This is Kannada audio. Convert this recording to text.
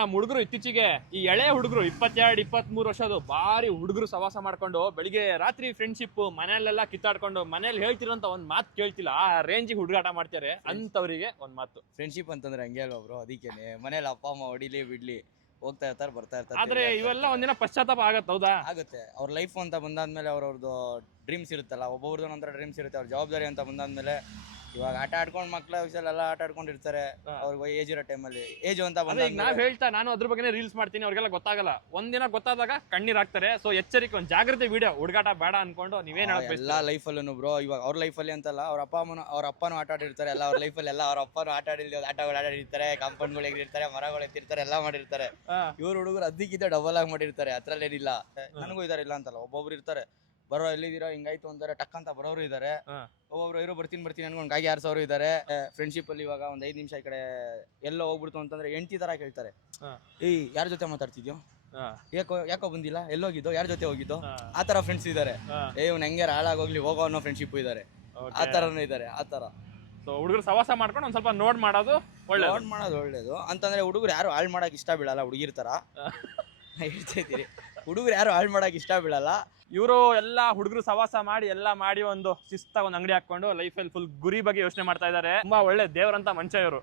ನಮ್ಮ ಹುಡುಗರು ಇತ್ತೀಚೆಗೆ ಈ ಎಳೆ ಹುಡುಗರು 22-23 ವರ್ಷದ ಬಾರಿ ಹುಡುಗರು ಸವಾಸ ಮಾಡ್ಕೊಂಡು ಬೆಳಿಗ್ಗೆ ರಾತ್ರಿ ಫ್ರೆಂಡ್ಶಿಪ್ ಮನೆಯಲ್ಲೆಲ್ಲ ಕಿತ್ತಾಡ್ಕೊಂಡು ಮನೇಲಿ ಹೇಳ್ತಿರೋಂತ ಒಂದ್ ಮಾತು ಕೇಳ್ತಿಲ್ಲ ಆ ರೇಂಜಿಗೆ ಹುಡುಗಾಟ ಮಾಡ್ತಾರೆ ಅಂತವರಿಗೆ ಒಂದ್ ಮಾತು. ಫ್ರೆಂಡ್ಶಿಪ್ ಅಂತಂದ್ರೆ ಹಂಗೆ ಅಲ್ವಾ ಬ್ರೋ, ಅದಕ್ಕೇನೆ ಮನೇಲಿ ಅಪ್ಪ ಅಮ್ಮ ಹೊಡಿಲಿ ಬಿಡ್ಲಿ ಹೋಗ್ತಾ ಇರ್ತಾರೆ ಬರ್ತಾ ಇರ್ತಾರೆ. ಆದ್ರೆ ಇವೆಲ್ಲ ಒಂದಿನ ಪಶ್ಚಾತ್ತಾಪ ಆಗತ್ತೆ, ಹೌದಾ? ಆಗುತ್ತೆ. ಅವ್ರ ಲೈಫ್ ಅಂತ ಬಂದಾದ್ಮೇಲೆ ಅವ್ರವ್ರದ್ದು ಡ್ರೀಮ್ಸ್ ಇರುತ್ತಲ್ಲ, ಒಬ್ಬೊಬ್ರದ್ದು ಒಂಥರ ಡ್ರೀಮ್ಸ್ ಇರುತ್ತೆ. ಅವ್ರ ಜವಾಬ್ದಾರಿ ಅಂತ ಬಂದಾದ್ಮೇಲೆ ಇವಾಗ ಆಟ ಆಡ್ಕೊಂಡು ಮಕ್ಳ ವಿಷಯಲೆಲ್ಲ ಆಟ ಆಡ್ಕೊಂಡಿರ್ತಾರೆ. ಅವ್ರಿಗೆ ಏಜ್ ಇರೋ ಟೈಮಲ್ಲಿ ಏಜ್ ಅಂತ ಈಗ ನಾವ್ ಹೇಳ್ತಾ ನಾನು ಅದ್ರ ಬಗ್ಗೆ ರೀಲ್ಸ್ ಮಾಡ್ತೀನಿ, ಅವ್ರಿಗೆಲ್ಲ ಗೊತ್ತಾಗಲ್ಲ. ಒಂದಿನ ಗೊತ್ತಾದಾಗ ಕಣ್ಣೀರ್ ಹಾಕ್ತಾರೆ. ಸೊ ಎಚ್ಚರಿಕೆ, ಒಂದ್ ಜಾಗೃತಿ ವಿಡಿಯೋ, ಹುಡುಗಾಟ ಬೇಡ ಅನ್ಕೊಂಡು ನೀವೇನ್ ಎಲ್ಲ ಲೈಫಲ್ಲೂ ಬ್ರೋ. ಇವಾಗ ಅವ್ರ ಲೈಫಲ್ಲಿ ಅಂತಲ್ಲ, ಅವ್ರ ಅಪ್ಪನೂ ಆಟ ಆಡಿರ್ತಾರೆ. ಎಲ್ಲ ಅವ್ರ ಲೈಫಲ್ಲಿ ಎಲ್ಲ ಅವ್ರ ಅಪ್ಪನೂ ಆಟಗಳು ಆಡಿರ್ತಾರೆ, ಕಾಂಪೌಂಡ್ಗಳು ಎಗಿರ್ತಾರೆ, ಮರಗಳು ಎತ್ತಿರ್ತಾರೆ, ಎಲ್ಲ ಮಾಡಿರ್ತಾರೆ. ಇವ್ರ ಹುಡುಗರು ಅದಕ್ಕಿಂತ ಡಬಲ್ ಆಗಿ ಮಾಡಿರ್ತಾರೆ. ಅದ್ರಲ್ಲೇನಿಲ್ಲ. ನನಗೂ ಇದಾರೆ, ಇಲ್ಲ ಅಂತಲ್ಲ, ಒಬ್ಬೊಬ್ರು ಇರ್ತಾರೆ ಬರೋ ಎಲ್ಲಿದ್ದೀರಾ ಹಿಂಗಾಯ್ತು ಅಂತಾರೆ ಟಕ್ ಅಂತ ಬರೋರು ಇದಾರೆ. ಒಬ್ಬೊಬ್ರು ಇರೋ ಬರ್ತೀನಿ ಅನ್ಕೊಂಡು ಗಾಗಿ ಯಾರ್ಸೋರು ಇದಾರೆ. ಫ್ರೆಂಡ್ಶಿಪ್ ಅಲ್ಲಿ ಇವಾಗ ಒಂದ್ 5 ನಿಮಿಷ ಈ ಕಡೆ ಎಲ್ಲೋ ಹೋಗ್ಬಿಡ್ತು ಅಂತಂದ್ರೆ 8 ತರ ಕೇಳ್ತಾರೆ. ಏಯ್ ಯಾರ ಜೊತೆ ಮಾತಾಡ್ತಿದ್ಯೋ, ಯಾಕೋ ಬಂದಿಲ್ಲ, ಎಲ್ಲೋಗಿದ್ದೋ, ಯಾರ ಜೊತೆ ಹೋಗಿದ್ದೋ, ಆ ತರ ಫ್ರೆಂಡ್ಸ್ ಇದಾರೆ. ಇವ್ನ ಹೆಂಗೆ ಹಾಳಾಗೋಗ್ಲಿ ಹೋಗೋ ಅನ್ನೋ ಫ್ರೆಂಡ್ಶಿಪ್ ಇದಾರೆ. ಆ ತರನೂ ಇದಾರೆ. ಆ ತರ ಹುಡುಗರು ಸವಾಸ ಮಾಡ್ಕೊಂಡು ಒಂದ್ ಸ್ವಲ್ಪ ನೋಡ್ ಮಾಡೋದು ಒಳ್ಳೇದು ಅಂತಂದ್ರೆ ಹುಡುಗರು ಯಾರು ಹಾಳು ಮಾಡಕ್ ಇಷ್ಟ ಬೀಳಲ್ಲ. ಹುಡುಗಿರ್ ತರ ಹೇಳ್ತಾ ಇದ್ದೀರಿ, ಹುಡುಗರು ಯಾರು ಹಾಳು ಮಾಡಕ್ ಇಷ್ಟ ಬೀಳಲ್ಲ. ಇವರು ಎಲ್ಲಾ ಹುಡುಗರು ಸವಾಸ ಮಾಡಿ ಒಂದು ಶಿಸ್ತಾಗ ಒಂದ್ ಅಂಗಡಿ ಹಾಕೊಂಡು ಲೈಫಲ್ಲಿ ಫುಲ್ ಗುರಿ ಬಗ್ಗೆ ಯೋಚನೆ ಮಾಡ್ತಾ ಇದಾರೆ. ತುಂಬಾ ಒಳ್ಳೆ ದೇವರಂತ ಮನುಷ್ಯ ಇವರು.